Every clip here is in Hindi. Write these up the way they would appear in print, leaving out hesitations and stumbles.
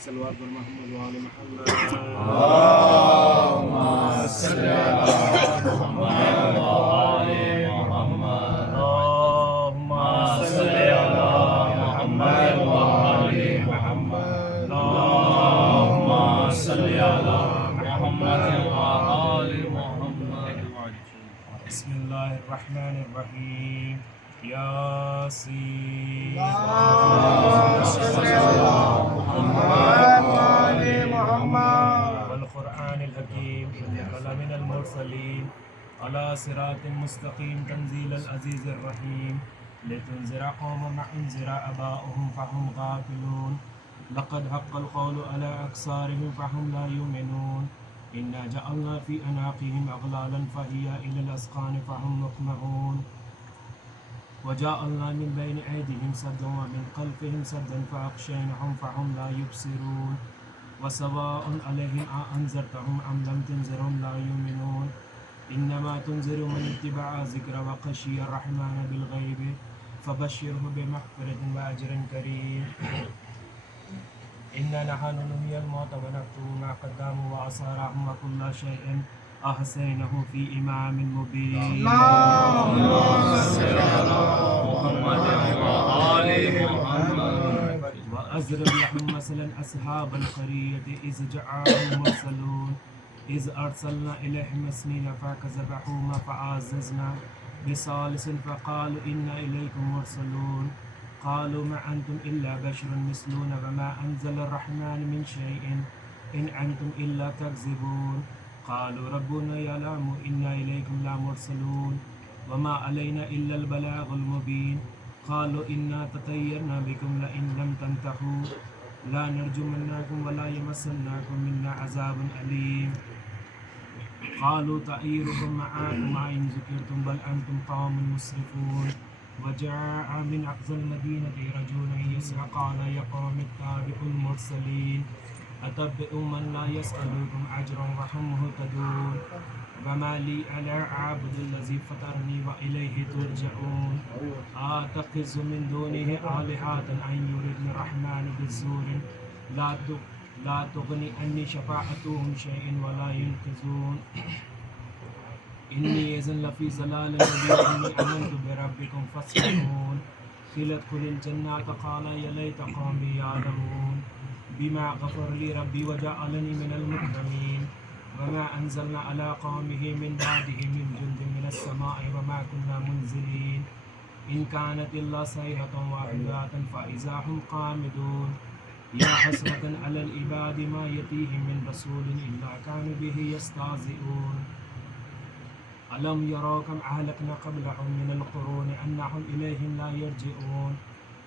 सल्लल्लाहु अलैहि मोहम्मद व आले मोहम्मद। अल्लाहुम्मा सल्ली अला मुहम्मद व आले मुहम्मद। अल्लाहुम्मा सल्ली अला मुहम्मद व आले मुहम्मद। अल्लाहुम्मा सल्ली अला मुहम्मद व आले मुहम्मद। बिस्मिल्लाहिर रहमानिर रहीम। यासीन वल क़ुरआनिल हकीम इन्नका लमिनल मुरसलीन अला सिरातिन मुस्तक़ीम तंज़ीलल अज़ीज़िर रहीम लितुनज़िरा क़ौमन मा उनज़िरा आबाउहुम फ़हुम गाफ़िलून लक़द हक़्क़ल क़ौलु अला अक्सारिहिम फ़हुम ला युमिनून इन्ना जअलना फ़ी अनाक़िहिम अग़लालन फ़हिया इलल अस्क़ानि फ़हुम मुक़महून वजअलना मिन बैनि ऐदिहिम सद्दन व मिन ख़ल्फ़िहिम सद्दन फ़अग़शयनाहुम फ़हुम ला युबसिरून वसवाअन अलैहिम अअन्ज़रतहुम अम लम तुनज़िरहुम ला युमिनून इन्नमा तुनज़िरु मन इत्तबअ ज़िक्र व ख़शिय अर्रहमान बिलग़ैब फ़बश्शिरहु बिमग़फ़िरतिन व अज्रिन करीम। इन्ना नहनु नुह्यिल मौता व नक्तुबु मा क़द्दमू व आसारहुम व कुल्ला शैइन अहसैनाहु फ़ी इमामिन मुबीन। अल्लाहुम्मा सल्ली अला मुहम्मद व आले मुहम्मद। वअज़रिब लहुम मसलन अस्हाबल क़रियति इज़ जआहुम मुरसलून इज़ अरसलना इलैहिम इस्नीन फ़कज़्ज़बूहुमा फ़अज़्ज़ज़ना बिसालिसिन फ़क़ालू इन्ना इलैकुम मुरसलून क़ालू मा अंतुम इल्ला बशरुन मिस्लुना व मा अनज़लर रहमान मिन शैइन इन अंतुम इल्ला तकज़िबून क़ालू रब्बुना यअलमु इन्ना इलैकुम लमुरसलून व मा अलैना इल्लल बलागुल मुबीन क़ालू इन्ना ततय्यरना बिकुम लइन लम तंतहू ला नरजुमन्नकुम व ला यमस्सन्नकुम मिन्ना अज़ाबुन अलीम क़ालू तअय्युरुकुम मअकुम इन ज़ुकिरतुम बल अंतुम क़ौमुन मुस्रिफ़ून वजाअ मिन अक़्सल मदीनति रजुलुन यसअ क़ाल या क़ौमि इत्तबिउल मुरसलीन अतत्बिउन मन ला यसअलुकुम अजरन व हुम मुहतदून वमा ली अला अअबुदुल्लज़ी फ़तरनी व इलैहि तुरजऊन अतख़िज़ु मिन दूनिहि आलिहतन अन युरिदनि रहमानु बिज़्ज़ुरिन ला तुग़नि अन्नी शफ़ाअतुहुम शैअन व ला युनक़िज़ून इन्नी इज़न लफ़ी ज़लालिन मुबीन इन्नी आमनतु बिरब्बिकुम फ़स्मऊन क़ील उदख़ुलिल जन्नत क़ाल या लैता क़ौमी यअलमून बिमा ग़फ़र ली रब्बी व जअलनी मिनल मुकरमीन वमा अंज़लना अला क़ौमिहि मिन बअदिहि मिन जुंदिन मिनस समाइ वमा कुन्ना मुनज़िलीन इन कानत इल्ला सयहतन वाहिदतन फ़इज़ा हुम क़ामिदून या हसरतन अलल इबादि मा यतीहिम मिन रसूलिन इल्ला कानू बिहि यस्ताज़िऊन अलम यरौ कम अहलकना क़ब्लहुम मिनल क़ुरूनि अन्नहुम इलैहिम ला यरजिऊन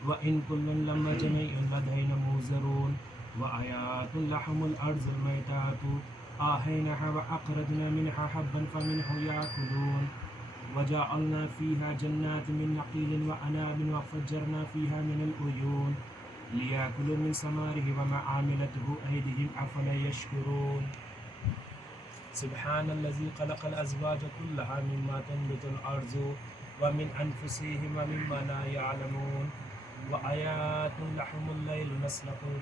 व इन कुल्लुन लम्मा जमीउन लदैना मुहज़रून व आयातुन लहुमुल अर्ज़ुल मैतातु आहयनाहा व अख़रजना मिनहा हब्बन फ़मिन्हु याकुलून व जअलना फ़ीहा जन्नातिन मिन नख़ीलिन व अनाबिन व फ़ज्जरना फ़ीहा मिनल उयून लियाकुलू मिन समारिहि व मा आमिलतहु ऐदिहिम अफ़ला यशकुरून सुब्हानल्लज़ी ख़लक़ल अज़वाज कुल्लहा मिम्मा तंबितुल अर्ज़ु व मिन अनफुसिहिम व मिम्मा ला यअलमून व आयातुन लहुमुल लैलु नस्लखु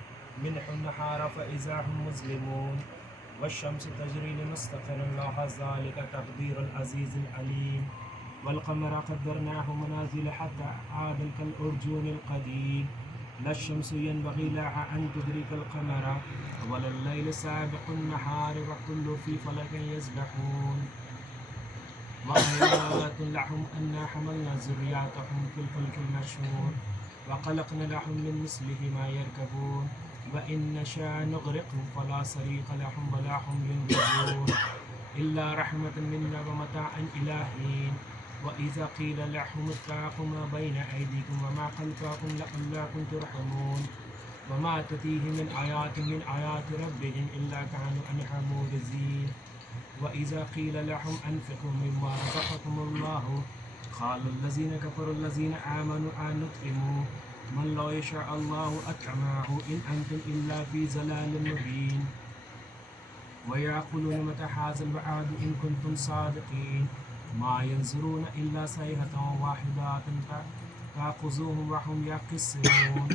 मिन्हु नहार फ़इज़ा हुम मुज़लिमून वश्शम्सु तजरी लिमुस्तक़रिन लहा ज़ालिका तक़दीरुल अज़ीज़िल अलीम वल क़मरा क़द्दरनाहु मनाज़िल हत्ता आदा कल-उर्जूनिल क़दीम लश्शम्सु यंबग़ी लहा अन तुदरिकल क़मरा वलल लैलु साबिक़ुन नहार व कुल्लुन फ़ी फ़लकिन यस्बहून व आयातुन लहुम अन्ना हमलना ज़ुर्रिय्यतहुम फ़िल फ़ुल्किल मशहून व ख़लक़ना लहुम मिन मिस्लिहि मा यरकबून व इन नशअ नुग़रिक़हुम फ़ला सरीक़ लहुम व ला हुम युनक़िज़ून इल्ला रहमतन मिन्ना व मताअन इला हीन व इज़ा क़ील लहुम इत्तक़ू मा बैना ऐदीकुम व मा ख़ल्फ़कुम लअल्लकुम तुरहमून व मा ततीहिम मिन आयाति रब्बिहिम इल्ला कानू अन्हा मुअरिज़ीन व इज़ा क़ील लहुम अनफ़िक़ू मिम्मा रज़क़कुमुल्लाहु क़ालल्लज़ीन कफ़रू लल्लज़ीन आमनू अनुत्इमू मन लौ यशाअल्लाहु अत्अमहु इन अंतुम इल्ला फ़ी ज़लालिन मुबीन व यक़ूलून मता हाज़ल वअद इन कुन्तुम सादिक़ीन मा यंज़ुरून इल्ला सयहतन वाहिदतन तअख़ुज़ुहुम व हुम यक़िस्सून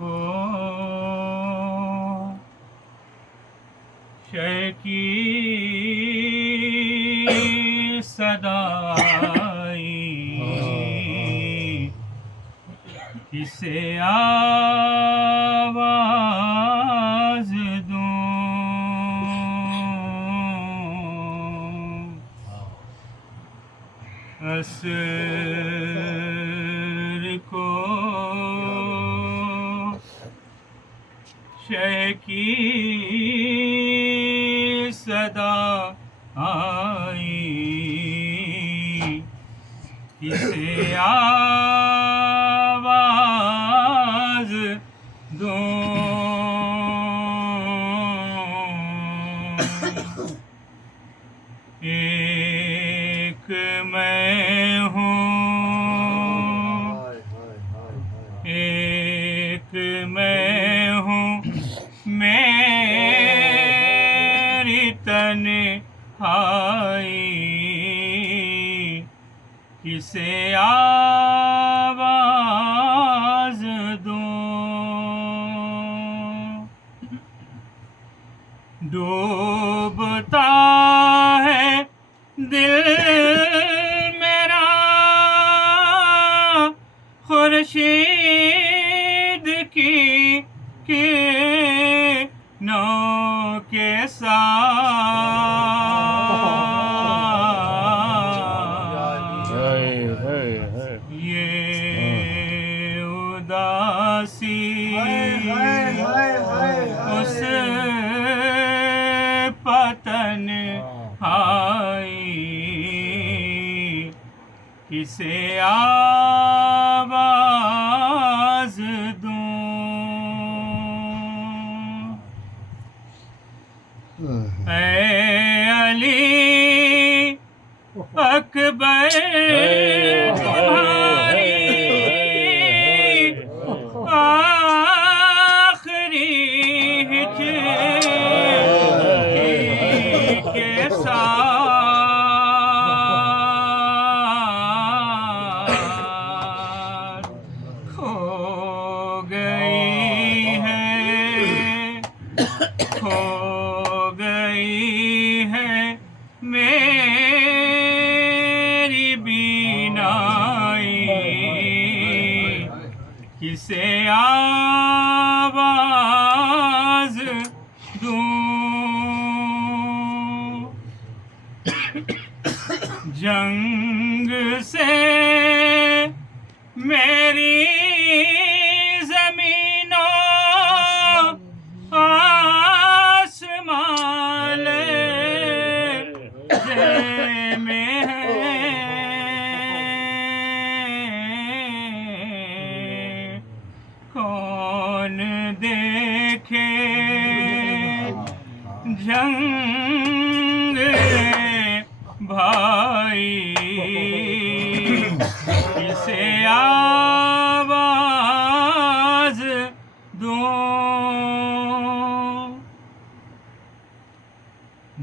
को शकी सदाई किसे आवाज दूं असर को शकी सदा आई किसे आवाज दूं एक मैं हूँ, एक मैं हूँ, मेरी तन्हाई किसे आवाज़ दूँ। डूबता है दिल मेरा खुर्शीद की किरणों के साथ। ये उदासी उस पतन आई किसे आवाज़ दूँ। ऐ अली अकबर तुम्हारी आखिरी हिजरी के साथ खो गई है मेरी बीनाई किसे आवाज़ दूँ। जंग से मेरी ज़मीनों आसमां लर्ज़े में हैं। कौन देखे जंग भाई किसे आवाज़ दूँ।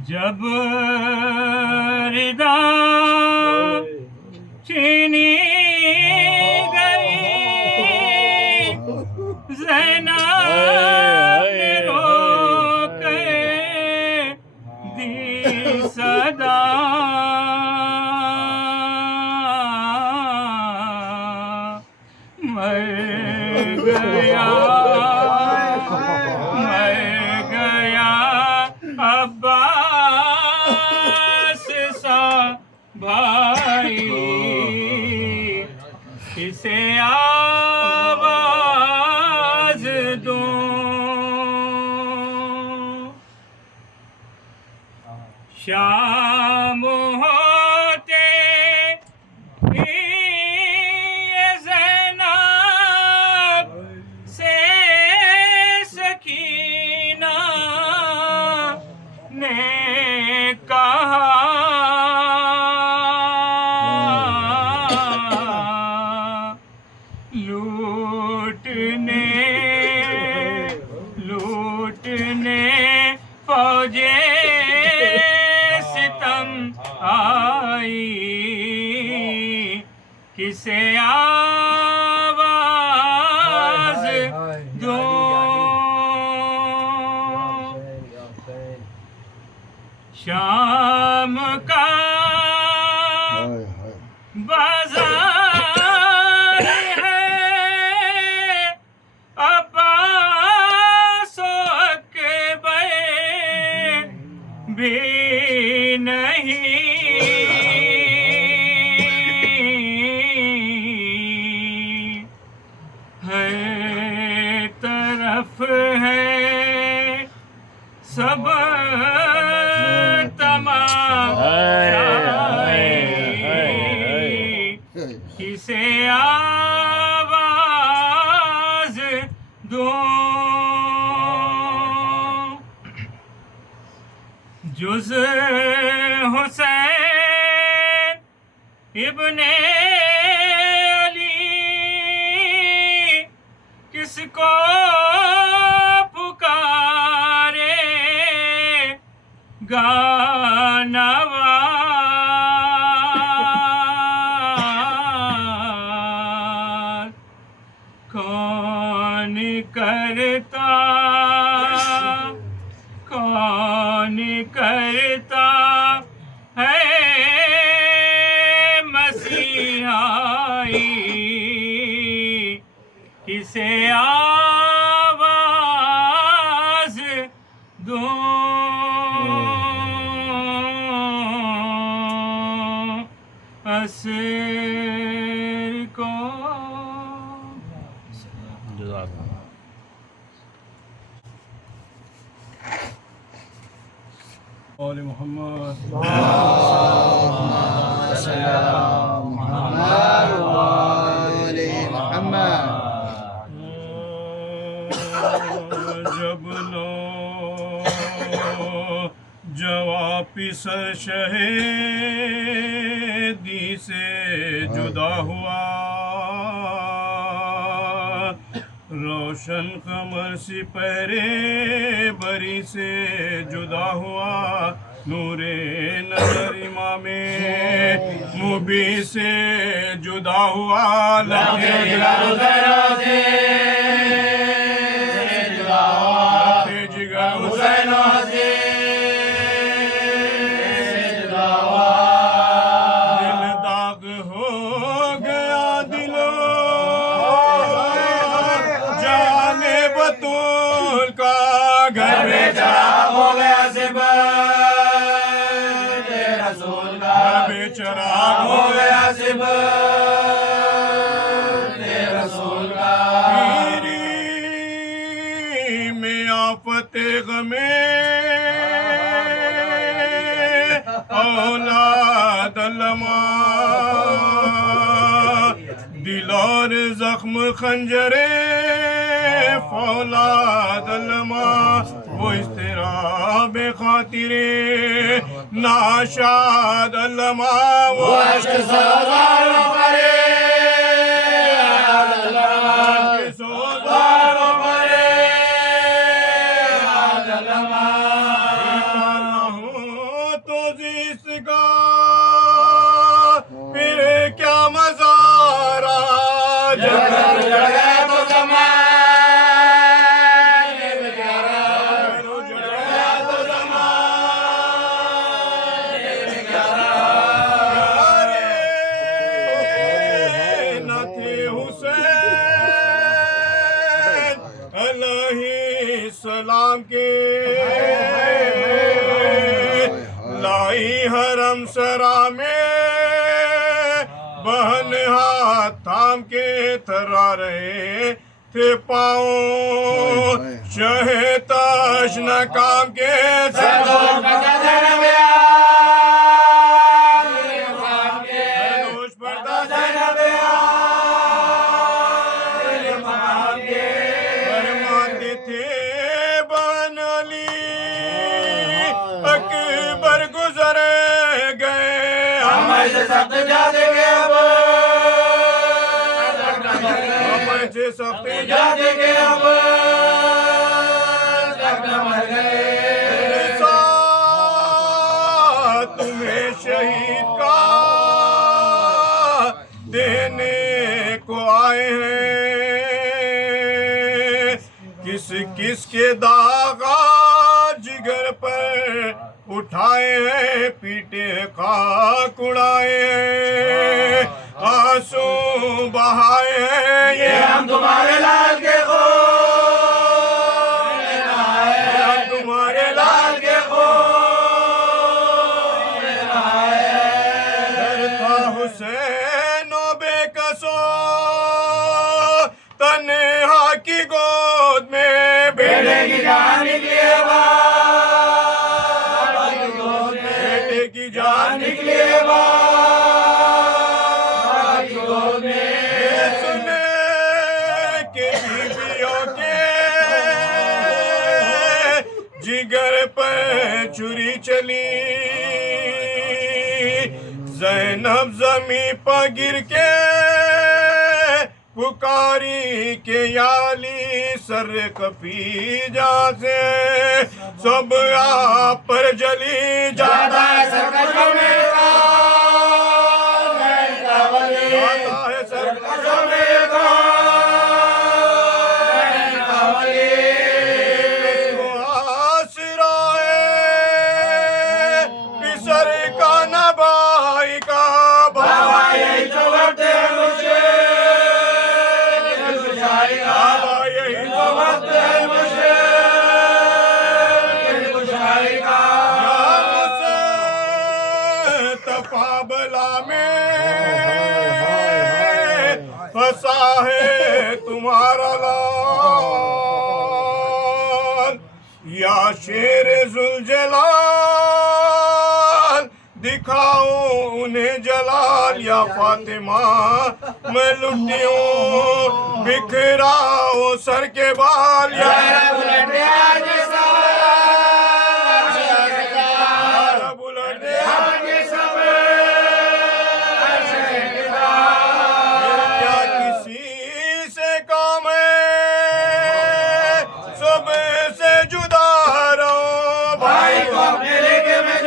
जब रिदा छीनी गई ज़ैनब ने रोके दी सदा। मर गया अब्बास सा भाई किसे आवाज़ दूँ। शाम होते ही ये ज़ैनब से सकीना ने कहा लूटने फौजे सितम आई किसे आवाज़ दूँ। शाम का बाजार है अब्बास अकबर भी नहीं। हर तरफ है सब किसे आवाज़ दूँ। जुज़ हुसैन इब्ने अली किसको पुकारे गानवार कौन करता है मसीहाई किसे आवाज दूं असर को और मोहम्मद जब लो जवाब पिसर शहीदी से जुदा हुआ रोशन कमर सिपहरे बरी से जुदा हुआ नूरे नजर इमामे मुबी से जुदा हुआ लगे जिगर हुसैन से जुदा हुआ दिल दाग हो गया दिलो जाने बतूल का घर बेचरा हो गया सिब रसूल का बेचरा हो गया सिब रसूल का में आफत गमे औलाद लमा दिल और जख्म खंजरे फौलाद लमा वो इस्तिराब खातिरे नाशाद लमा वो अश्क सवार करे फिर क्या मज़ारा जब उजड़ गया तो ज़माने में प्यारा उजड़ गया तो ज़माने में प्यारा न थे हुसैन अलैहिस्सलाम के लाई हरम सरा में बहन हाथ थाम के थरा रहे थे पाँव शहे ताश न काम के फरमाते थे बहन अली अकबर गुजरे गए हमसे सख्त जादेंगे अब हमसे सख्त जादेंगे अब मर गए तुम्हें शहीद का देने को आए हैं किस किस के दागा जिगर पर उठाए हैं पीटे खाक उड़ाए हैं आंसू बहाए हैं ये हम तुम्हारे लाल के हम तुम्हारे लाल के था हुसैन बेकसो तन्हा की गोद में बेटे की जान निकली की जान निकले सुने के बीवियों के जिगर पर छुरी चली जैन ज़ैनब ज़मी पर गिर के पुकारी के याली सर कपी जा से सब आप पर जली जाता है सरकशों में जाता है सरकशों में पिसर का नबाई का बाबा यही तो वक्त है मुझे बाबा यही तो वक्त है मुझे तफाबला में फंसा है तुम्हारा लाल या शेर जुलजलाल दिखाओ उन्हें जलाल या फातिमा मैं लुटियों बिखराओ सर के बाल या बुलंदे आगे क्या किसी से काम है सब से जुदा रहो भाई को अपने लेके मैं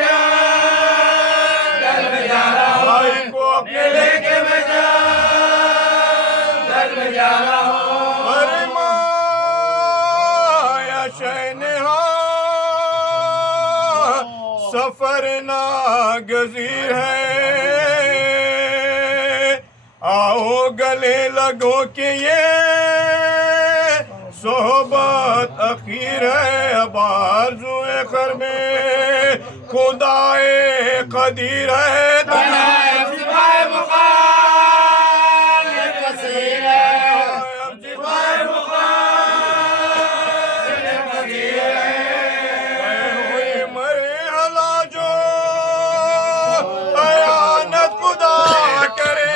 भाई को अपने लेके मैं जा रहा हूँ अरे माया शहनहा सफर ना गजीर है आओ गले लगो के ये सोहबत अखीर है अब आरज़ुए खर में खुदाए कदीर है मरे हला जो अयानत खुदा करे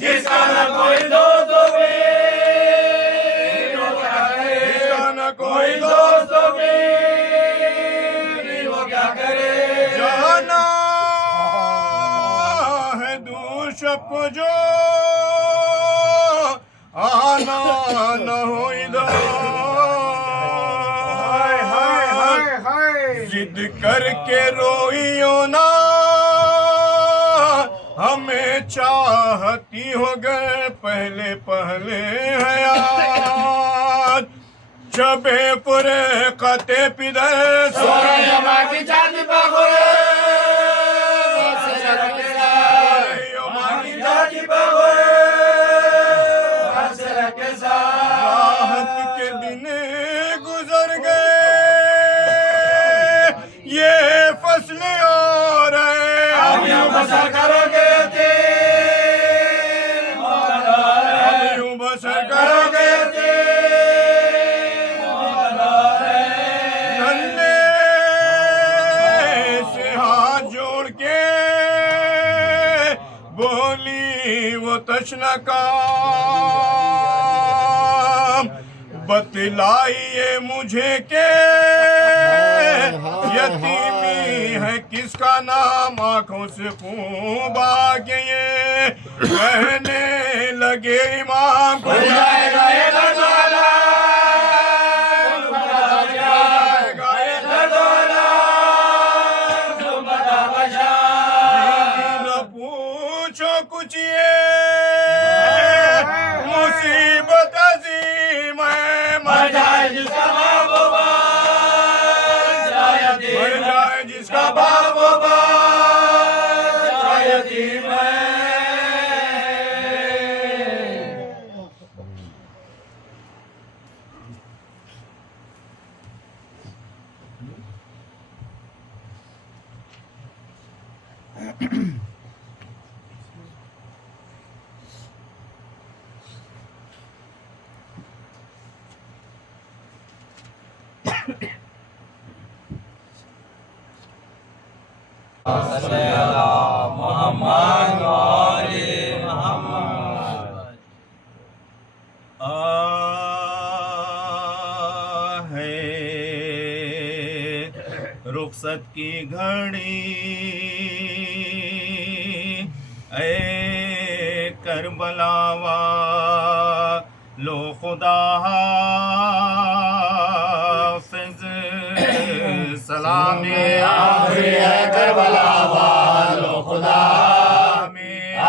जिसका न कोई दोस्त जिसका न कोई दोस्त वो क्या करे जाना है दूर शब जो आना न हो इधर जिद करके रोइयो ना हमें चाहती हो गए पहले पहले हयात जबे पुरे कते पिदर सोरे माटी चांदी पागोरे माटी चांदी पागोरे राहत के दिन गुजर गए ये फसलें और अब यूं बसर करोगे अब यूं बसर करोगे नन्हे से हाथ जोड़ के बोली वो तशना का बतलाइए मुझे के यतीमी है किसका नाम आंखों से खूब आगे ये कहने लगे इमाम को जाएगा ये दर्दवाला न पूछो कुछ ये मुसीबत अजीम है मर जाए जिसका बाप मर जाए जिसका बाप यतीम है रुखसत की घड़ी ऐ करबला वालो खुदा हाफिज सलामे आखिरी है करबला वालो खुदा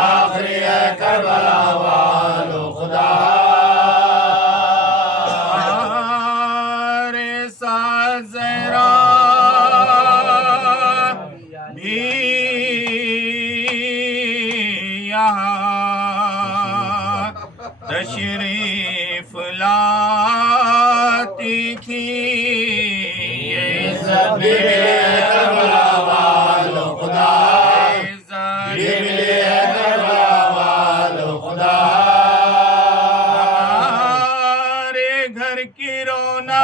आखिरी है करबला वालो खुदा जरा भी यहाँ तशरीफ लाती थी ये सभी करबला वालो खुदा करबला वालो खुदा हमारे घर की रोना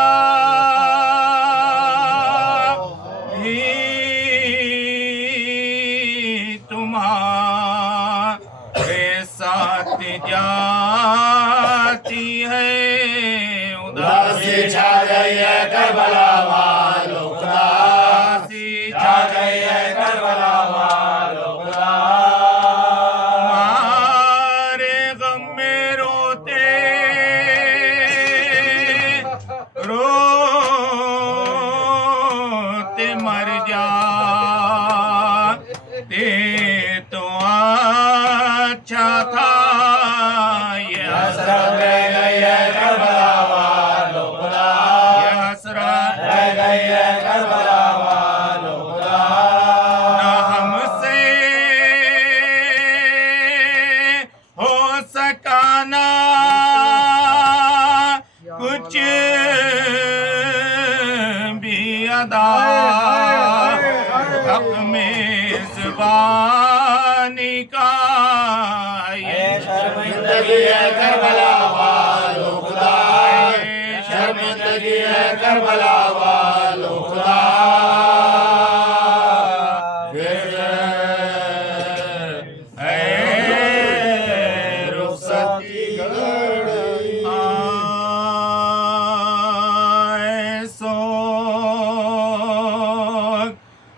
तुम्हारे साथ जाती है उदासी छा गई है करबला वालो खुदा छा गई है करबला वालो खुदा हमारे गम में रोते रोते मर जाते तो अच्छा था ये हसरत रह गई है करबला वालो खुदा ये हसरत रह गई है करबला वालो खुदा ना हमसे हो सका ना कुछ भी अदा हक में ज़ुबानी का ये शर्मिंदगी है करबला वालो खुदा शर्मिंदगी है करबला वालो खुदा रुखसती घड़ी सो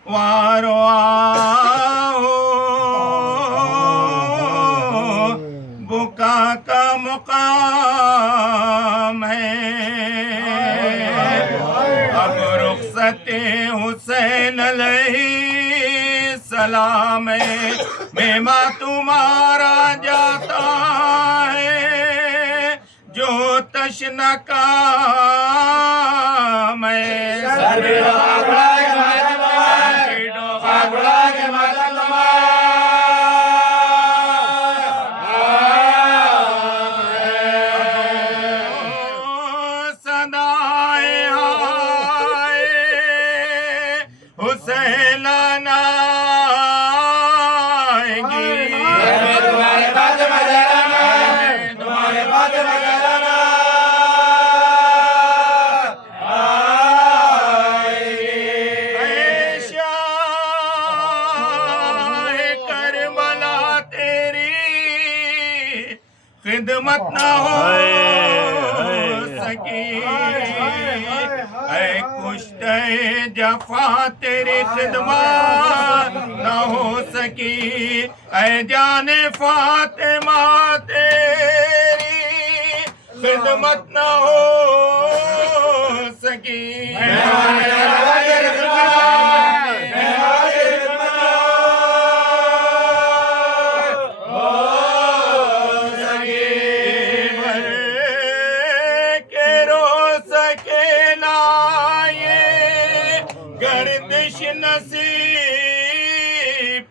वारो आओ बुका का मुकाम है अब रुखसते हुसैन अलैहिस्सलाम मेमा तुम्हारा जाता है जो तशना काम है सदाए आए हुसैन आएगी तुम्हारे बात मजराना तुम्हारे बात मजराना करबला तेरी खिदमत न हो सकी ऐ कुश्ते जफा तेरी खिदमत न हो सकी ऐ जाने फातिमा तेरी खिदमत न हो सकी गर्दिश नसीब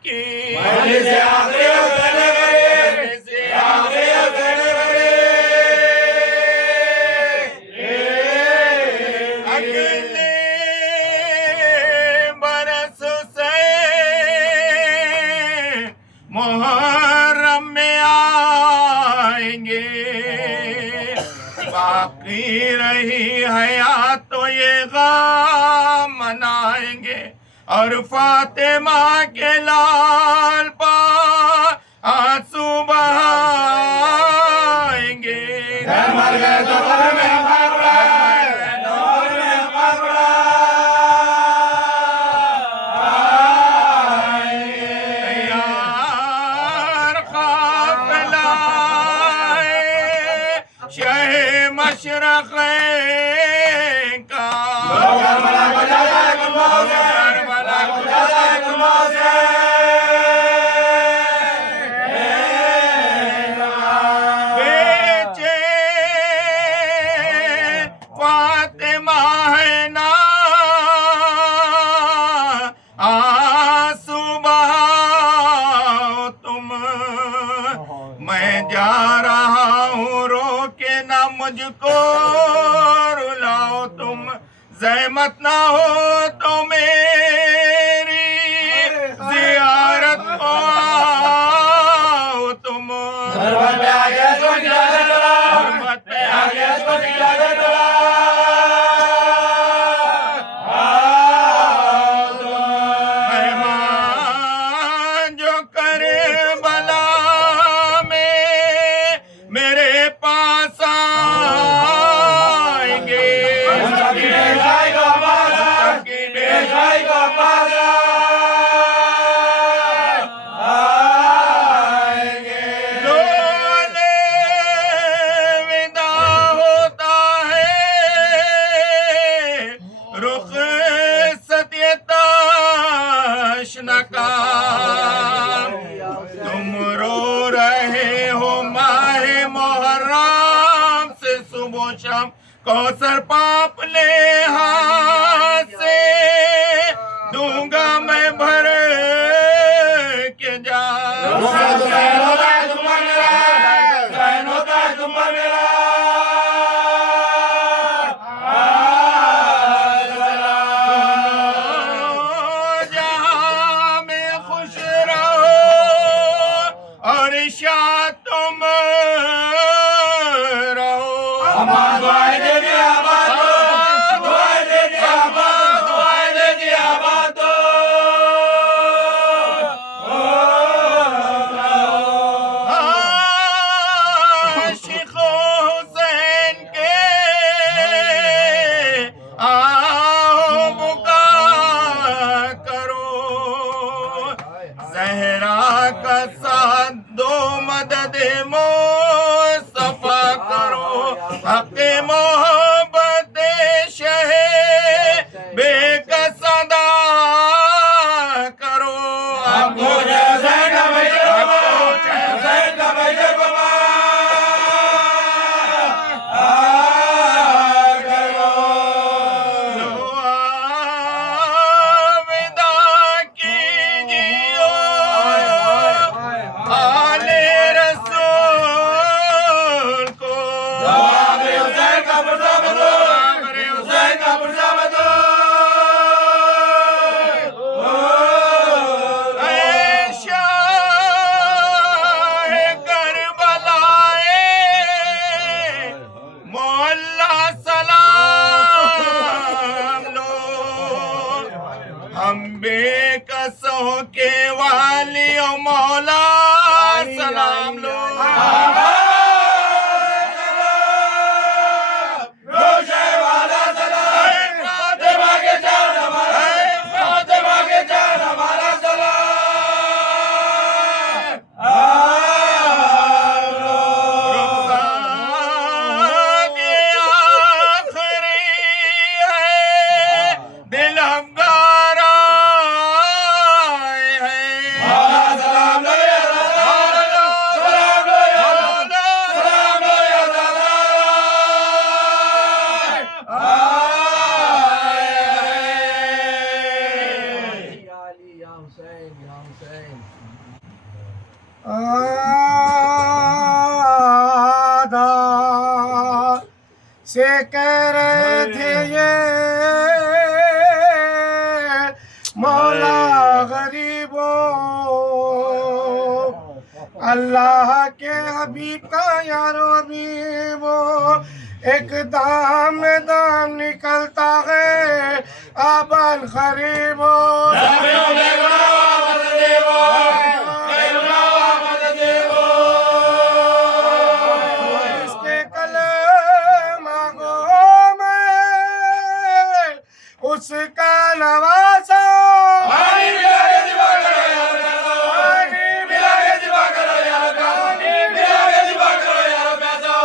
की अगले बरस से मुहर्रम में आएंगे बाकी रही हयात तो ये गम मनाएंगे और फातिमा के लाल पा आंसू बहाएंगे मर गए तो घर में भागड़ा मशरक़ैन का करबला को जाता है गुलमोहर से, करबला को जाता है गुलमोहर से। बेचैन फातिमा है ना आंसू बहाओ तुम, मैं जा रहा हूँ रोके ना मुझको रुलाओ तुम, ज़हमत ना हो तो मेरी ज़ियारत को आओ तुम, गुरबत पे आ गया इसको इजाजत दो, गुरबत पे आ गया इसको इजाजत दो। मेहमान जो करबला में मेरे पास आएंगे, सबकी बेजाई को पास, सबकी बेजाई को पास आएंगे। डोले विदा होता है रुख सत्यताशना का, तुम रो रहे हो माहे मुहर्रम से सुबह शाम, कौसर पाप ले हाथ से दूंगा मैं भर के जा, हुसैन होता है तुम पर मेरा, हुसैन होता है तुम पर मेरा। जहां में खुश रहो और शाद तुम रहो, अम्मा दुआएं दे दिया आबाद दो, दुआएं दे दिया आबाद, दुआएं दे दिया आबाद दो। आशिक हुसैन के आओ बुका करो, ज़हरा का साथ दो मदद मुस्तफा करो, हक़ मोहब्बत शहे बेकस अदा करो, आपको जय हुसैन का मैजर बाबा, जय हुसैन का मैजर बाबा करो। विदा कीजियो आले रसूल को, आखिरी हुसैन का पुरजा बदो, हुसैन का पुरजा बदो। शाह करबलाए मोहल्ला सलाम लो, हम बेकसों के वालियों मौला सलाम लो, रोशे वाला सलाम, फातिमा के जान हमारा, फातिमा के जान हमारा सलाम। रुखसात ये आखिरी है दिल अंगारा है, मौला सलाम लो या दादा, सलाम लो या दादा, सलाम लो या दादा। आधा से कह रहे थे ये मौला गरीबों, अल्लाह के हबीब का यारो हबीबो, एक दाम में दाम निकलता है आबाद गरीबो, इसके कलमागों में उसका नवासा, पानी मिला के दिवा करो यार पैसा, पानी मिला के दिवा करो यार पैसा, पानी मिला के दिवा करो यार पैसा।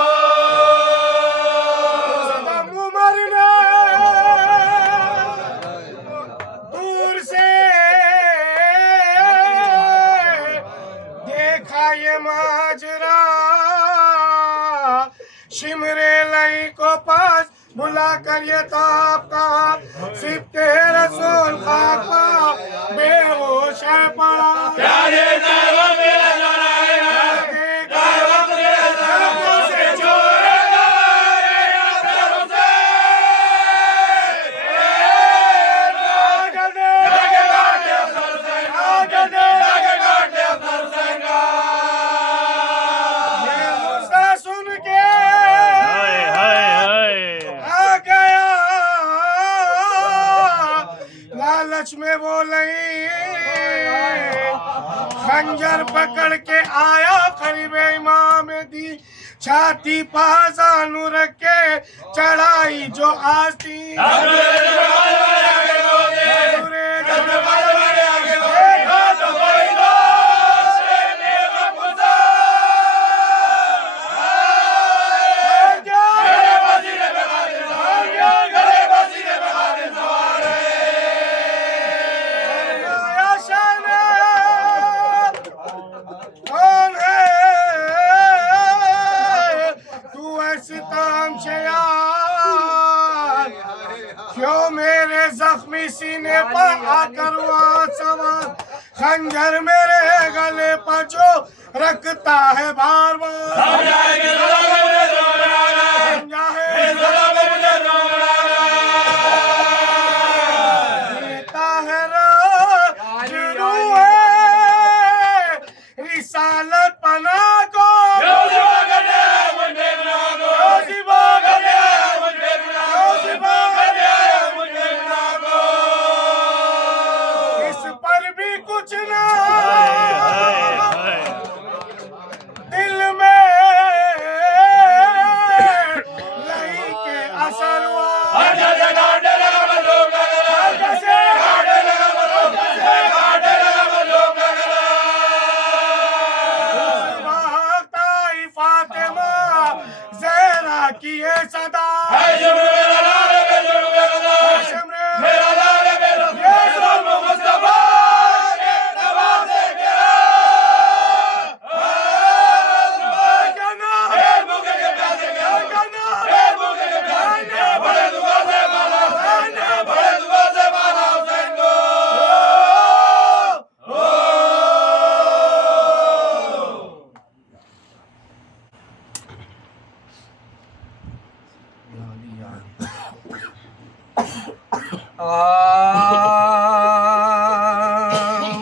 देखा ये माजरा, शिमरे लई को पास बुला कर ये ताप का, सिफ्ते रसूल खाका बेहोश है पड़ा। लालच में वो नहीं खंजर पकड़ के आया करीबे इमाम दी, छाती पाजानू रख के चढ़ाई जो आस्ती। क्यों मेरे जख्मी सीने पर आकर हुआ सवार, खंजर मेरे गले पर जो रखता है बार बार। देता है रिसालत पना को, दिल में नहीं के असर हुआ। फातिमा ज़हरा की ये सदा,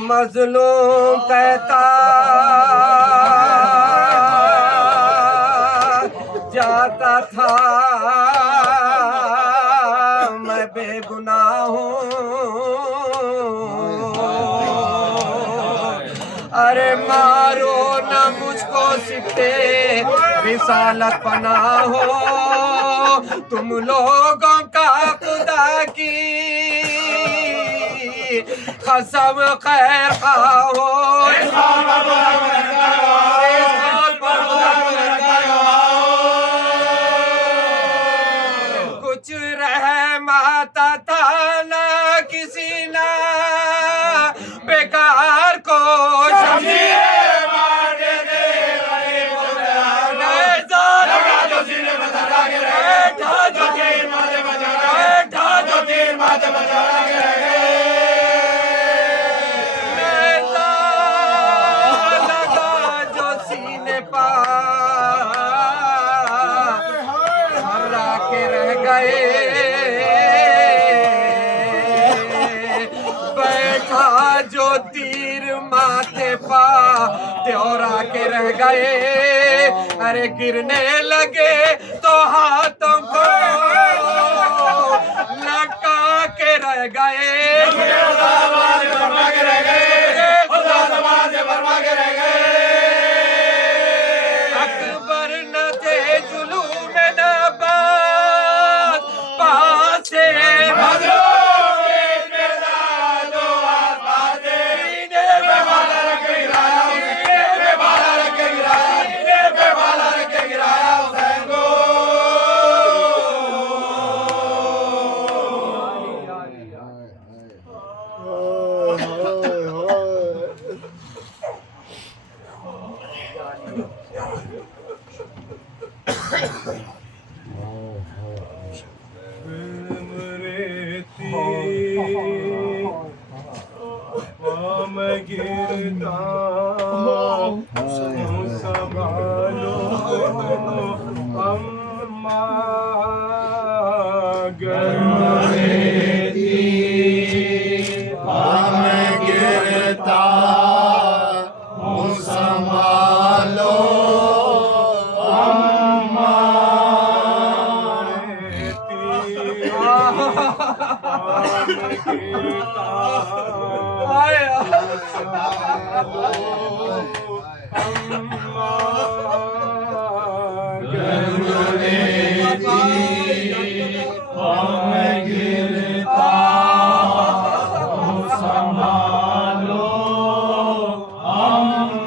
मज़लूम कहता जाता था मैं बेगुनाह हूँ, अरे मारो न मुझको सिफ्ते रिसालत पना हो, तुम लोगों का खुदा की कसम खैर खाओ। कुछ रहमता था ना किसी ना बेकार को, बैठा जो तीर माथे पा त्योरा के रह गए, अरे गिरने लगे तो हाथों को लटका के रह गए। अकबर न थे जुलूम न बात पास से, मैं गिरता संभालो अम्मा मैं गिरता संभालो अम्मा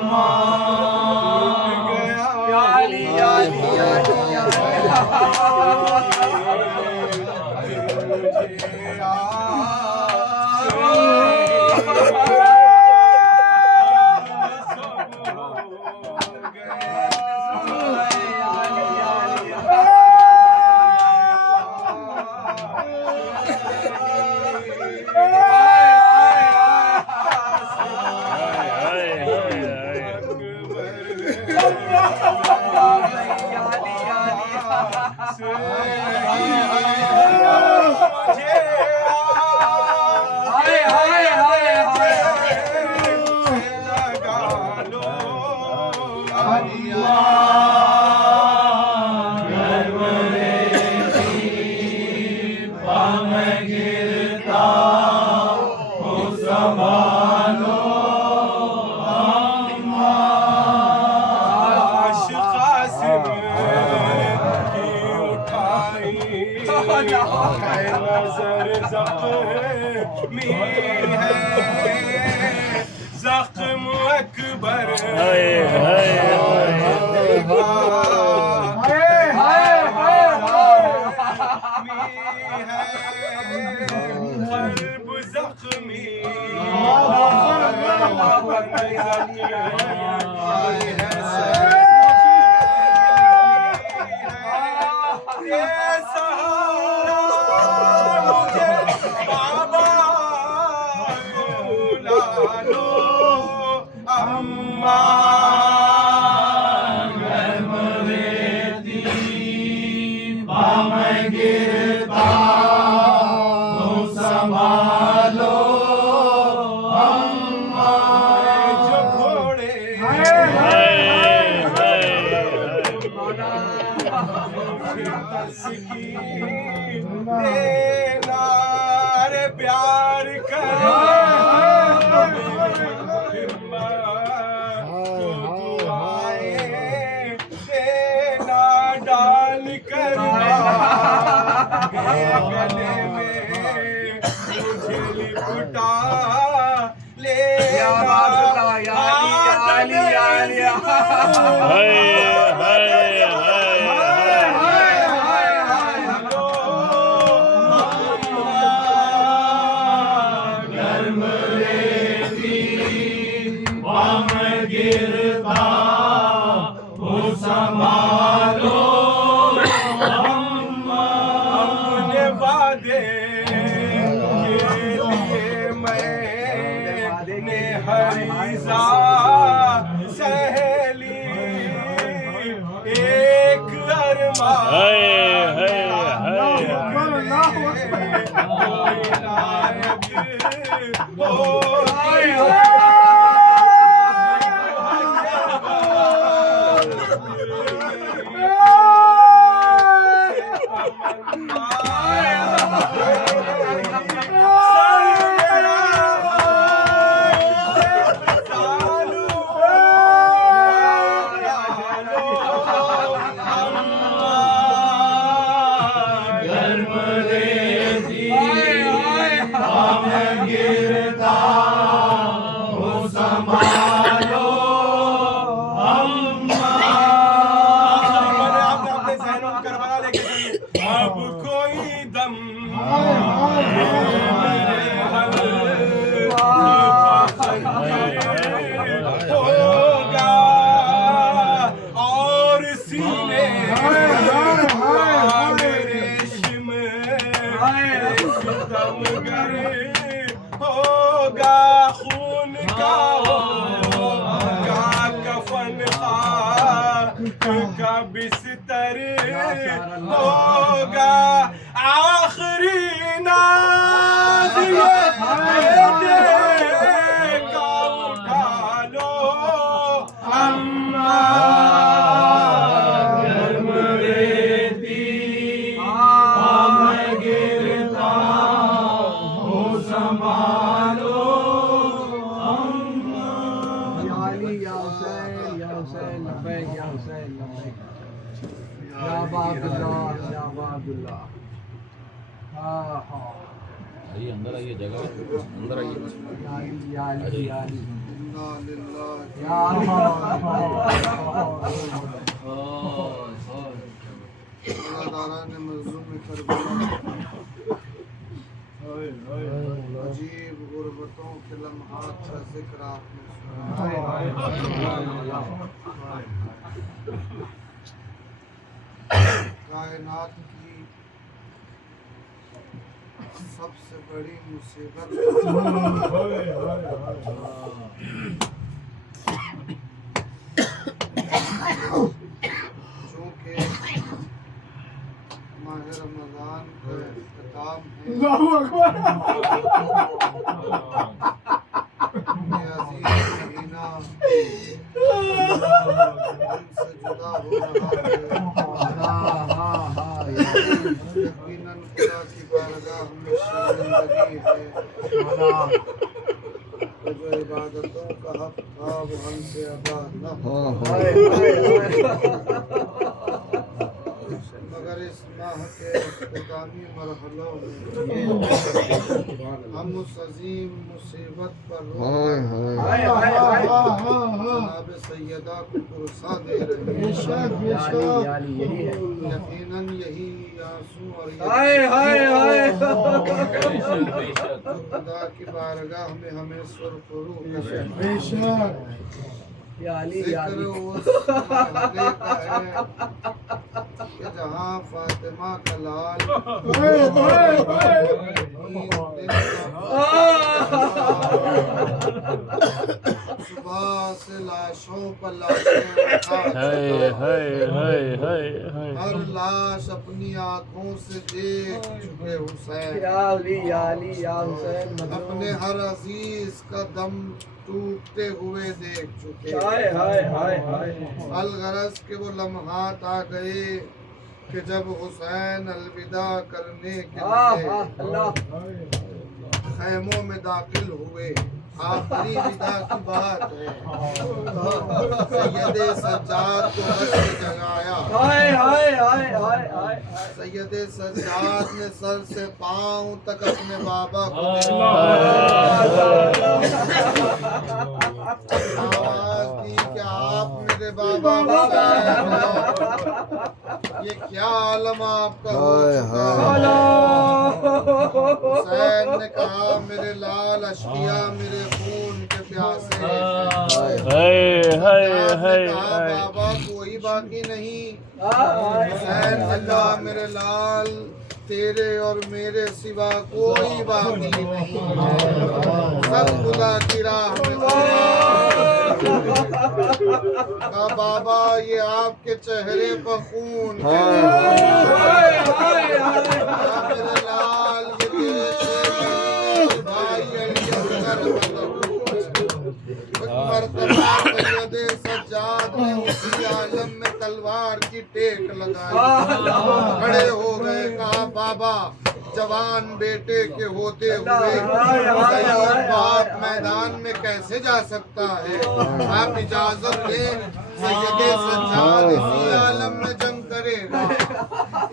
नजर जख्मी है जख्म अकबर कल्ब जख्मी प्यार कर देना डाल कर गले में मुझे लिपटा अपने वादे के लिए मैंने हरीजा सहेली एक अरमान का बिस्तर होगा आखिरी नाज ये का उठा लो अम्मा गर्म रेती मैं गिरता हूँ संभालो या अली या हुसैन लब्बैक या हुसैन लब्बैक या अब्दुल्लाह या अब्दुल्लाह। हाँ हाँ आइए अंदर आइए, जगह अंदर आइए। या अली या अली या अल्लाह ने मज़लूम में करबला अजीब गुरबतों के लम्हात का जिक्र आपने सुनाया। कायनात की सबसे बड़ी मुसीबत चूँकि माह रमज़ान का इख्तिताम है, ये अज़ीज़ महीना हमसे जुदा हो रहा है। यकीनन खुदा की बारगाह में शर्मिंदगी है। तो जो इबादतों का हक था वो हमसे अदा न हो, मगर इस माह के इख्तितामी मरहलों में हम उस अजीम मुसीबत पर जनाब सैयदा को पुरसा दे रहे हैं। यकीनन यही आंसू और खुदा की बारगाह में हमें सुरखरू करे। जिक्र उस महले का है कि जहाँ फातिमा का लाल सुबह से लाशों पर लाशें हर लाश अपनी आंखों से देख चुके हुसैन, अपने हर अजीज का दम टूटते हुए देख चुके। अलगरज के वो लम्हात आ गए कि जब हुसैन अलविदा करने के लिए खैमों में दाखिल हुए। आखिरी विदा की बात है। सैयदे सज्जाद को हंस के जगाया। सैयदे सज्जाद ने सर से पांव तक अपने बाबा को आवाज दी कि आप मेरे बाबा ये क्या आलम आपका हो चुका है। हुसैन ने कहा मेरे लाल अश्किया मेरे खून के प्यासे। कहा बाबा कोई बाकी नहीं। हुसैन ने कहा मेरे लाल तेरे और मेरे सिवा कोई बाकी नहीं, सब खुदा की राह में। कहा बाबा ये आपके चेहरे पर खून है। मेरे लाल ये भाई मर्तबा सैयदे सज्जाद ने उसी आलम में तलवार की टेक लगाई, खड़े हो गए। कहा बाबा जवान बेटे के होते हुए शहीद बाप मैदान में कैसे जा सकता है। आप इजाजत दें सैयदे सज्जाद इसी आलम में जंग करेगा।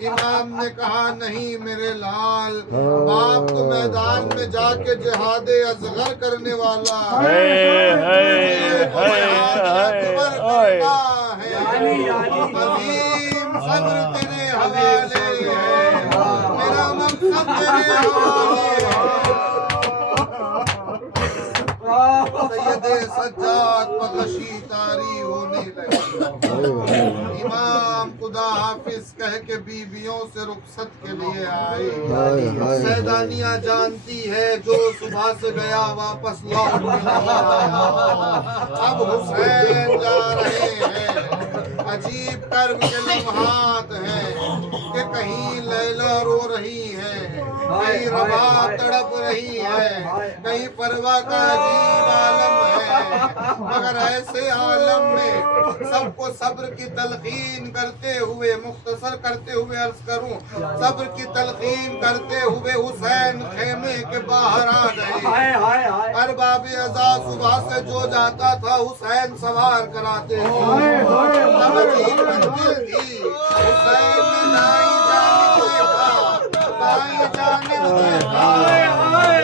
इमाम ने कहा नहीं मेरे लाल, बाप तो मैदान में जाके जिहादे असगर करने वाला है। अजीम सब्र तेरे हवाले है, मेरा मकसद तेरे हवाले है। सैयदे सज्जाद बख्शी तारी होने लगी। इमाम खुदा हाफिज कह के बीबियों से रुखसत के लिए आए। सैदानिया जानती है जो सुबह से गया वापस लौट नहीं आया। अब हुसैन जा रहे हैं। अजीब कर्म के लम्हात हैं कि कहीं लैला रो रही है, कहीं रबा तड़प रही है, कहीं परवा का अजीब आलम है। मगर ऐसे आलम में सबको सब्र की तलकीन करते हुए, मुख्तसर करते हुए अर्ज करूं, सब्र की तलकीन करते हुए हुसैन खेमे के बाहर आ गए। अरबाब अज़ा सुबह से जो जाता था हुसैन सवार कराते थे। तब अजीब मंजिल थी, हुसैन ने दाईं जानिब देखा, बाईं जानिब देखा,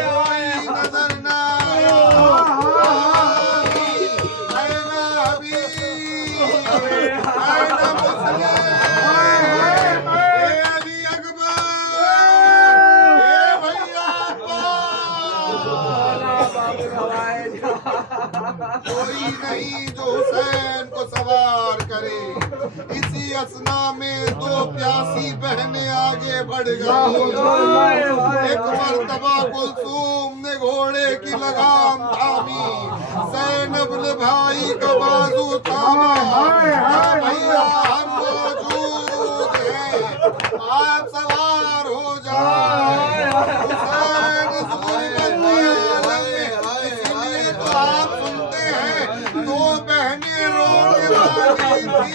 कोई नजर न आया। ऐना हबीब, ऐना मुस्लिम, ए अली अकबर, ए भैया कोई नहीं जो हुसैन को सवार करे। इसी असना में दो प्यासी बहनें आगे बढ़ गई। एक मर्तबा कुलसूम ने घोड़े की लगाम थामी, ज़ैनब ने भाई का बाजू थामा। भैया हम मौजूद हैं, आप सवार हो जाए। हुसैन इस गुर्बत के आलम में, इसलिए तो आप सुनते हैं दो बहनें रोने वाली थी।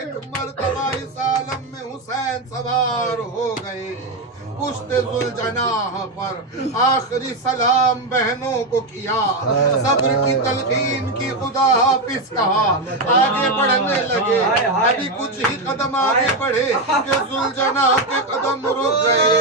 एक मर्तबा इस आलम में हुसैन सवार हो गए। पुश्ते जुलजनाह पर आखिरी सलाम बहनों को किया, सब्र की तलकीन की, खुदा हाफिज कहा, आगे बढ़ने लगे। अभी कुछ ही कदम आगे बढ़े कि जुलजनाह के कदम रुक गए।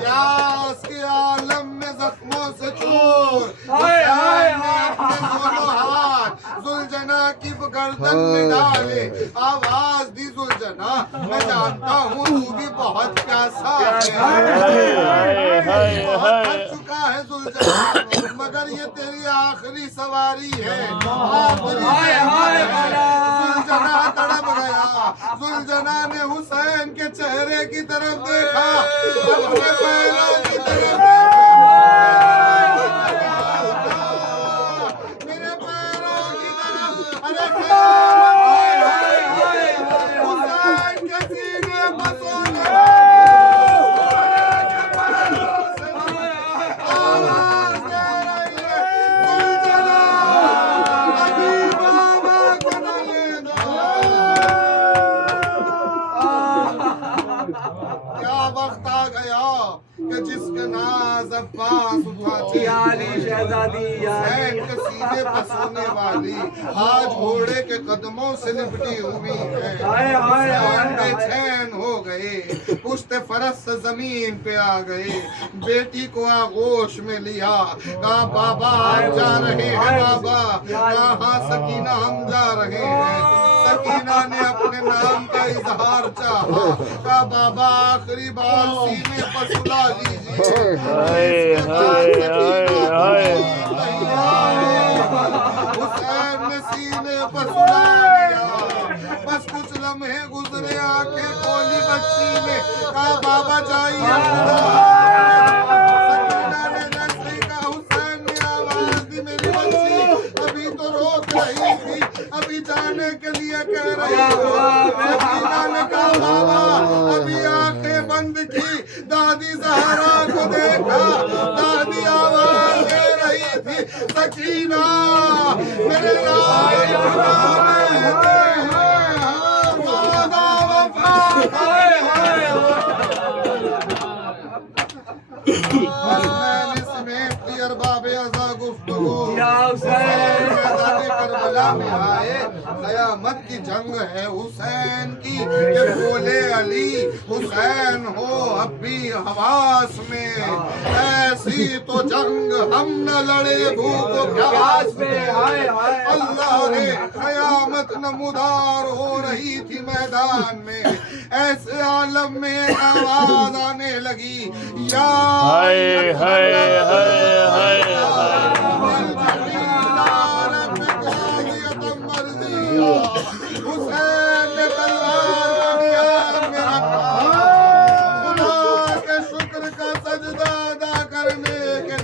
यास के आलम में जख्मों से चूर, हुसैन ने अपने दोनों हाथ जुलजना की गर्दन में डाले, आवाज दी, जुलजना मैं जानता हूँ तू भी बहुत प्यासा है, बहुत थक चुका है जुलजना, मगर ये तेरी आखिरी सवारी है, आखिरी सवारी है। जुलजना तड़प गया। जुलजना ने हुसैन के चेहरे की तरफ देखा, अपने पैरों की तरफ मेरे पैरों की तरफ, अरे हुसैन के सीने पर सोने आवाज दे रही है, जुलजना अभी बाबा को न ले दो। क्या वक्त आ गया कि जिसके नाज अब्बास उठाती हुसैन के सीने पर सोने वाली आज घोड़े के कदमों से लिपटी हुई है। हुसैन बेचैन हो गए, पुश्ते फरस से जमीन पे आ गए, बेटी को आगोश में लिया, कहा बाबा आप जा रहे हैं, बाबा कहा हाँ सकीना हम जा रहे हैं। सकीना ने अपने नाम का इजहार चाहा, कहा बाबा आखिरी बार सीने पर सुला लीजिए। हुसैन ने सीने पर सुला लिया। बस कुछ लम्हे गुजरे, आंखें खोली बच्ची ने, कहा बाबा जाइए। सकीना ने जैसे ही कहा, हुसैन ने आवाज दी, मेरी बच्ची अभी तो रोक रही थी, अभी जाने के लिए कह रही हो। सकीना ने कहा बाबा अभी आंखें बंद की, दादी ज़हरा को देखा, दादी आवाज दे रही थी, सकीना मेरे करबला में आए, कयामत की जंग है हुसैन की, ये बोले अली हुसैन हो अब भी हवास में, ऐसी तो जंग हम न लड़े भूख प्यास में। अल्लाह ने कयामत नमूदार हो रही थी मैदान में, ऐसे आलम में आवाज आने लगी, या हुसैन ने तलवार में रखा, खुदा के शुक्र का सजदा अदा करने के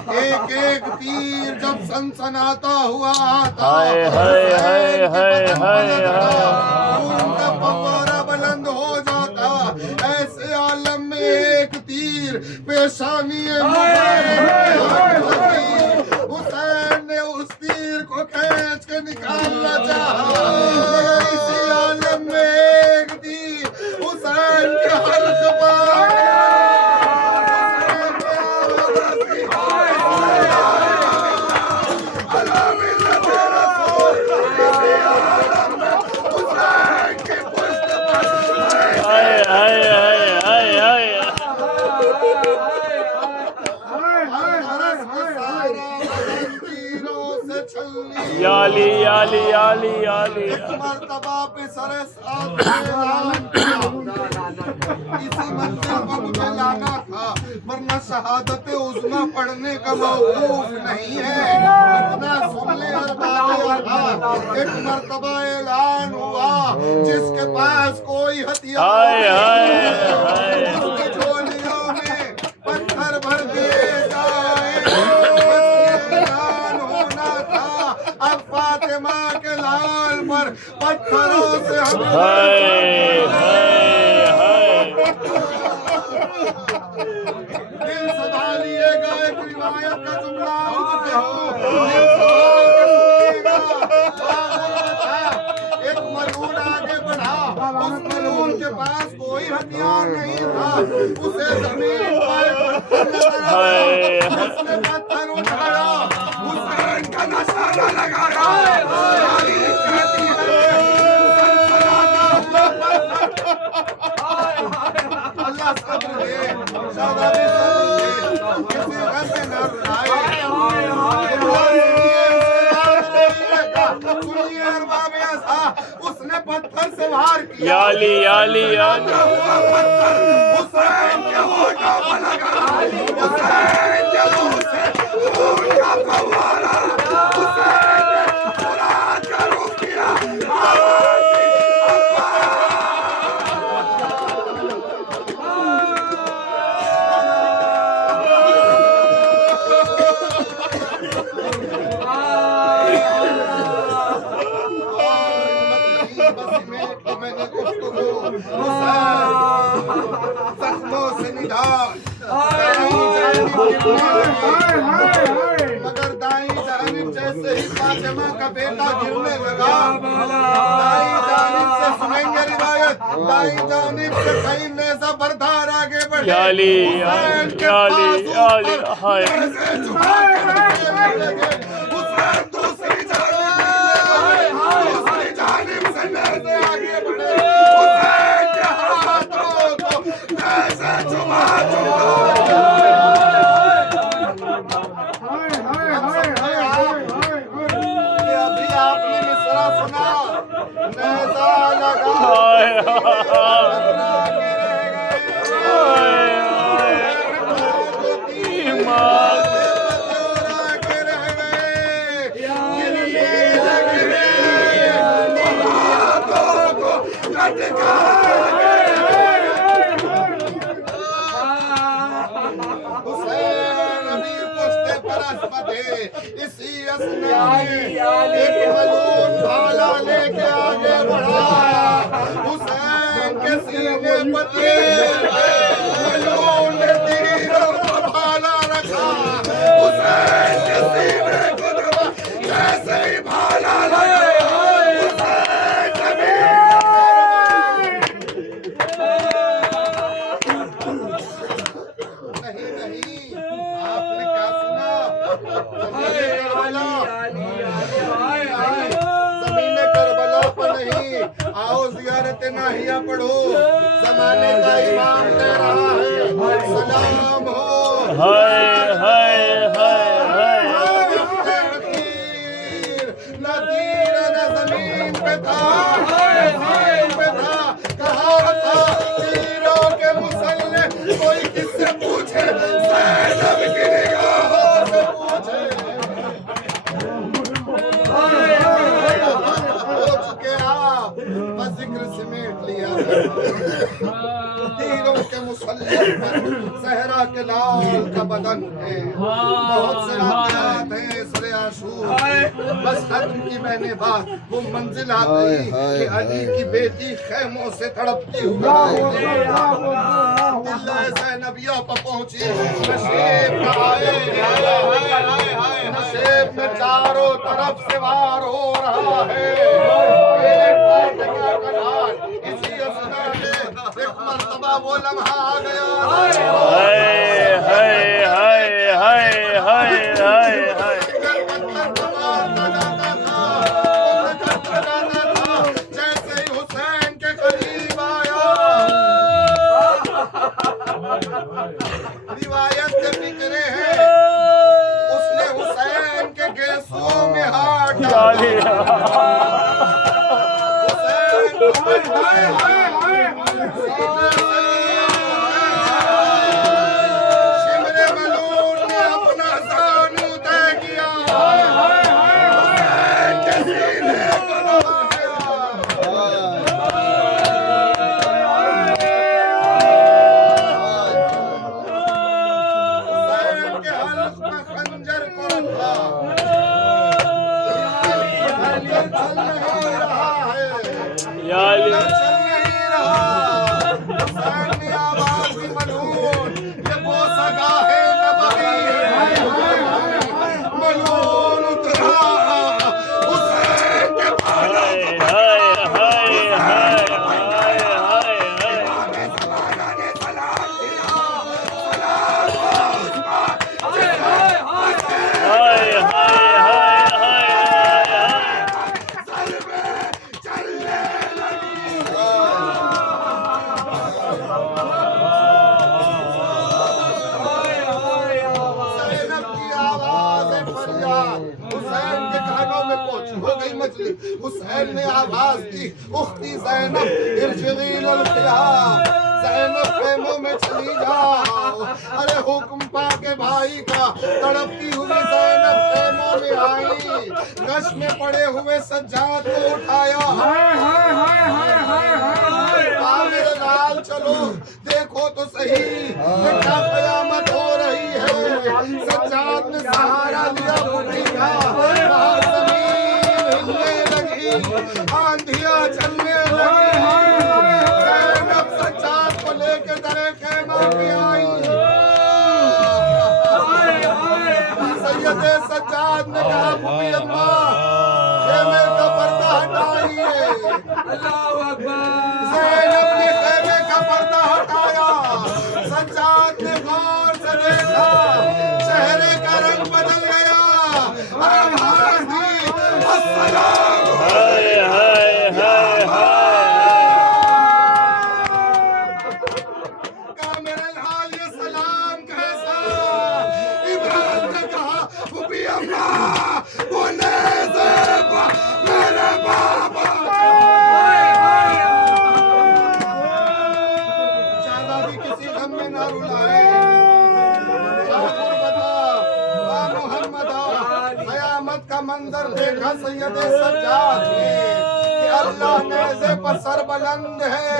एक एक तीर जब सनसनाता हुआ आता, हाय, हाय, हाय, हाय, हाय, खून का फव्वारा बुलंद हो जाता। ऐसे आलम में एक तीर पेशानी हुसैन ने उस तीर को खींच के निकालना चाहा, मगर इसी आलम में एक तीर हुसैन के हल्क पर याली याली याली याली मर्तबा पे सरे साथ ऐलान किया, इसी मंजिल पर मुझे लाना था, वरना शहादत उज़्मा पढ़ने का मौक़ूफ़ नहीं है। इतना सुन ले एक मर्तबा ऐलान हुआ, जिसके पास कोई हथियार नहीं, उसकी झोलियों में पत्थर भर दिए जाए। ऐलान होना था, अब फातिमा के लाल पर पत्थरों से दिल संभालिएगा। एक रिवायत का जुमला एक मलून आगे बढ़ा, उस मलून के पास कोई हथियार नहीं था, उसे जमीन पर उसने पत्थर उठाया, हुसैन का निशाना लगाया। कहती है अल्लाह सब्र दे, शाबाशी सब्र दे, किसी गम में न रुलाए। सुनिए अरबाब ऐसा, उसने पत्थर से वार किया, याली याली याली हुसैन के होठों पर लगा, हुसैन के मुंह से खून का फव्वारा, हुसैन ने मुराद का रुख किया। जख्मों से निधार, मगर दाई जानिब जैसे ही फातिमा का बेटा गिरने लगा, दाई जानिब से सुनेंगे रिवायत, दाई जानिब से कई नेज़ा बरदार आगे बढ़े, याली हुसैन के याली याली हाय हुसैन दूसरी जानिब से नेज़े आगे बढ़े, हुसैन के हाथों को नेज़े चुमा अभी आपने मिसरा सुना, नेज़ा लगा इसी असना में एक मलून भाला लेके आगे बढ़ा, हुसैन के सीने पर मलून ने तीरों का भाला रखा, हुसैन के सीने को दबा, जैसे ही भाला लगा हुसैन जमीन। नहीं नहीं, आपने क्या सुना? ज़मीने करबला पर नहीं, आओ ज़ियारत नाहिया पढ़ो, ज़माने का इमाम दे रहा है, सलाम हो। हाय हाय हाय हाय नदीर न ज़मीन पे था, ज़मीन पे था, कहा था तीरों के मुसल्ले, कोई किससे पूछे, ज़ैनब की निगाहों से पूछे। हो चुके आप, बस जिक्र समेट लिया, तीरों के मुसल्ले पर जहरा के लाल का बदन है। बहुत से वाक़यात हैं सरे आशूर, बस खत्म की मैंने बात, वो मंजिल आ गई कि अली की बेटी खैमों से तड़पती हुई ज़ैनबिया पर पहुंची। नशेब में आए, नशेब में चारों तरफ से वार हो रहा है। एक फातिमा का लाल, इसी असना में एक मर्तबा वो लम्हा आ गया। जैसे ही हुसैन के करीब आया, रिवायत के फिक्रे हैं, उसने हुसैन के गेसुओं में हाथ डाला। शिमरे मलून ने अपना जानू तय किया, हुसैन के सीने को दबाया। हुसैन के हल्क में खंजर को रखा। चल नहीं रहा है, चल नहीं रहा। हुसैन ने आवाज दी, मलून ये बोसगाहे नबवी है। मलून उतरा, हुसैन के पाला हुसैन ने आवाज दी, उख्ती ज़ैनब इरजिई इलल ख़ियाम, ज़ैनब ख़ैमों में चली जाओ। अरे हुक्म पाके भाई का, तड़पती हुई ज़ैनब ख़ैमों में आई। गश में पड़े हुए सज्जाद को उठाया। मेरे लाल चलो देखो तो सही ये क्या क़यामत हो रही है। सज्जाद ने सहारा लिया बुढ़ी का, बाहर आंधियां चलने लगी। ज़ैनब सज्जाद को लेकर दरे खैमा में आई। सैयदे सज्जाद ने कहा, फूफी अम्मा खेमे का पर्दा हटाइए। ज़ैनब ने खेमे का पर्दा हटाया। सज्जाद ने गौर से देखा, चेहरे का रंग बदल गया। आवाज दी, अस्सलाम। मंजर देखा सैयदे सज्जाद ने कि अल्लाह नेज़े पर सर बुलंद है,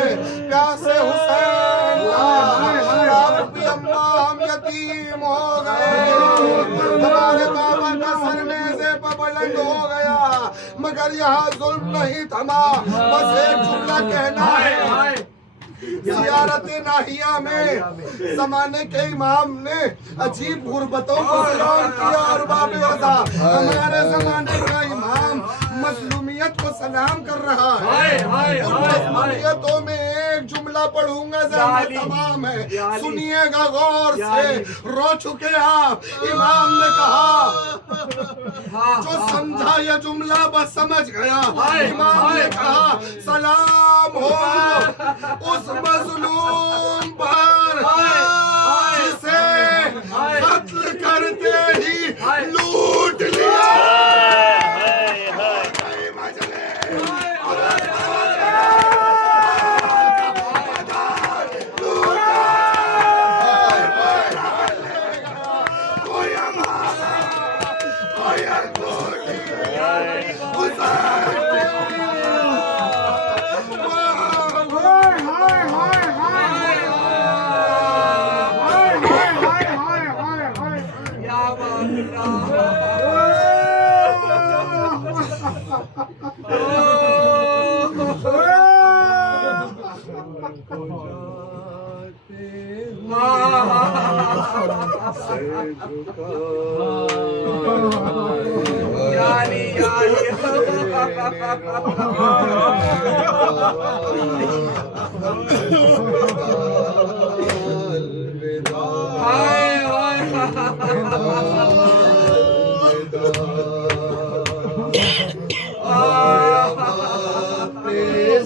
प्यासे हुसैन भी अम्मा हम यतीम हो गए। हमारे बाबा का सर नेज़े पर बुलंद हो गया, मगर यहाँ जुल्म नहीं थमा। बस एक जुमला कहना है। ज़ियारत नाहिया में ज़माने के इमाम ने अजीब गुर्बतों को सलाम किया और बाबेवज़ा हमारे ज़माने का इमाम मज़लूमियत को सलाम कर रहा है। उन मज़लूमियतों में एक जुमला पढ़ूंगा, ज़हमत तमाम है, सुनिएगा गौर से। रो चुके आप। इमाम ने कहा, जो समझा यह जुमला बस समझ गया। इमाम ने कहा, सलाम हो उस मज़लूम पर जिसे कत्ल करते ही लूट लिया।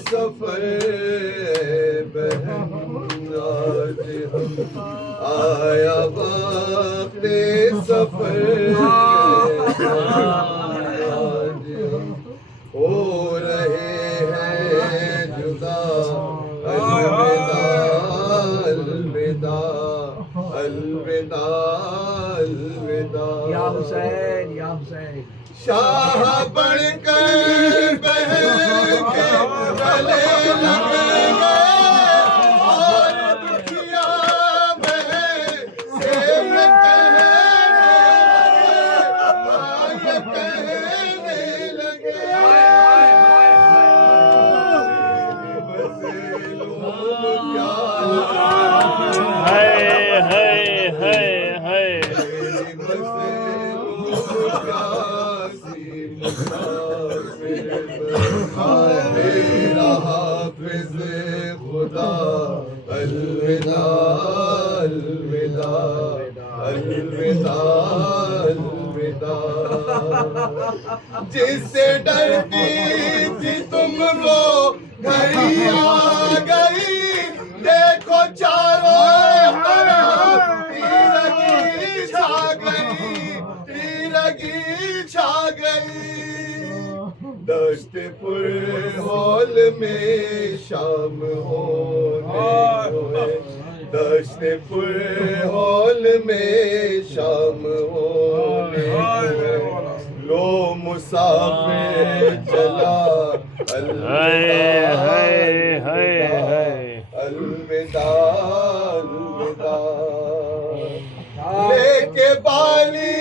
सफर बहन आज हम आया वक्त सफर आज हम हो रहे हैं जुदा अलविदा अलविदा अलविदा या हुसैन या हुसैन शाह बनकर बहन के गले लगेंगे और दुखिया बहन से ये कहने लगे बस लोग मेरा हाफिज खुदा अलविदा अलविदा अलविदा अलविदा जिससे डरती थी तुम वो घड़ी आ गई देखो चारों तरफ तीरगी छा गई तीरगी छा गई दश्तपुर हॉल में शाम होने हुए दश्तपुर हॉल में शाम होने हुए लो मुसाफिर चला अलविदा अलविदा अलविदा लेके बाली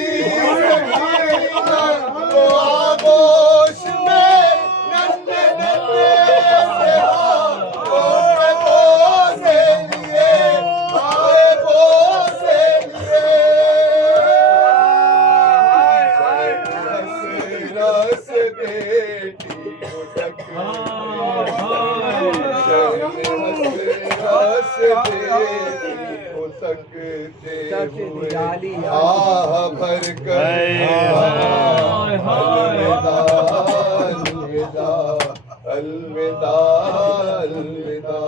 वो आगोश में नन्हे नन्हे से आए वो से लिए रस बेटी रस बेटी को तकते हुए आह भर कर अलविदा अलविदा अलविदा अलविदा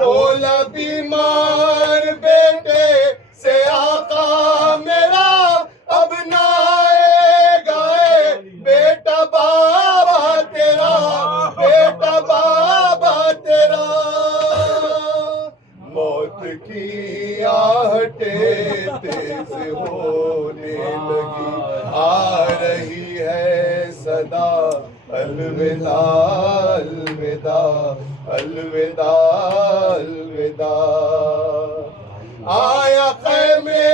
बोला बीमार बेटे से आका मेरा अब ना आएगा बेटा बाबा तेरा बेटा बाबा तेरा मौत की आहटें तेज होने लगी आ रही है सदा अलविदा अलविदा अलविदा अलविदा आया ख़ैमे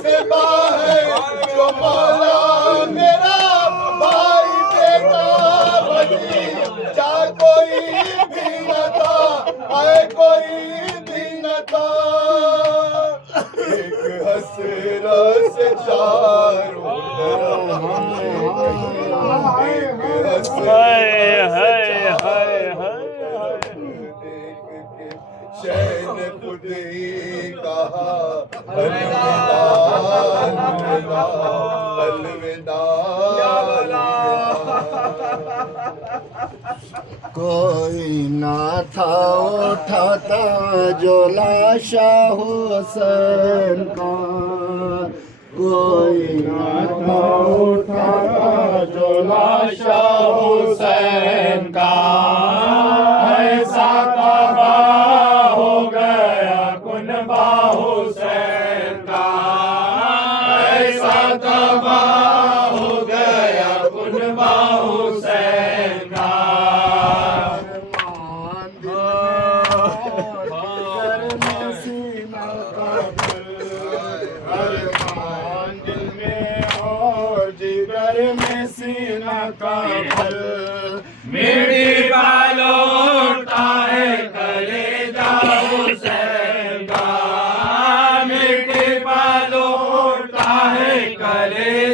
से बाहर जो मौला मेरा भाई बेटा भतीजा कोई भी न था आए कोई भी न था एक हसरत से चारों तरफ एक हसरत देख के शैन खुद ही कहा अलविदा अलविदा अलविदा कोई ना था उठाता जो लाशा हुसैन का कोई ना था उठाता जो लाशा हुसैन का ऐसा तबाह हो गया कुनबा हुसैन का ऐसा तबाह हो गया कुनबा हुसैन का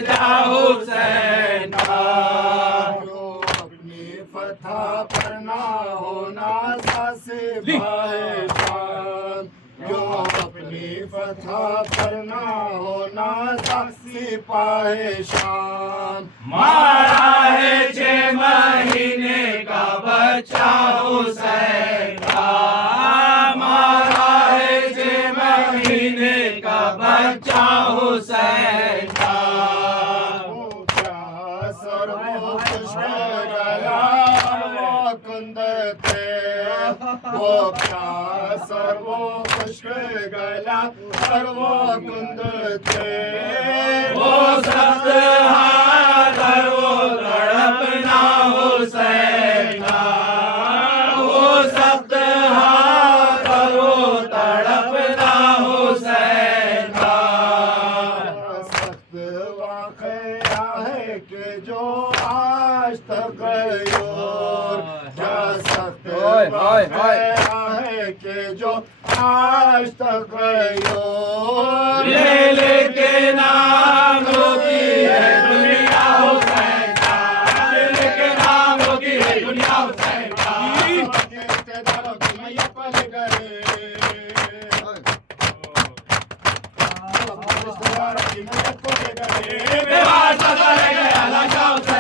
जा हुसैन का। जो अपनी फतह पर ना होना सासे पाएशान, जो अपनी फतह पर ना होना सासे पाएशान। मारा है 6 महीने का बच्चा हुसैन का, मारा है 6 महीने का बच्चा हुसैन का। वो प्यासर वो खुशगला वो कुंदते, वो प्यासर वो खुशगला और वो कुंदते। वो सख्त हाथ और वो तड़पना हुसैन का, वो सख्त हाथ और वो तड़पना हुसैन का। सख्त वाक़या है कि जो आज तक गयोर, क्या सख्त वाक़या है कि जो आज तक गयोर। ले लेके नाम होती है दुनिया हुसैन का, ले लेके नाम होती है दुनिया हुसैन का। रिश्तेदारों की मैया पल गए, रिश्तेदारों की मैया पल गए। बेवार सदा रह गया लाशा हुसैन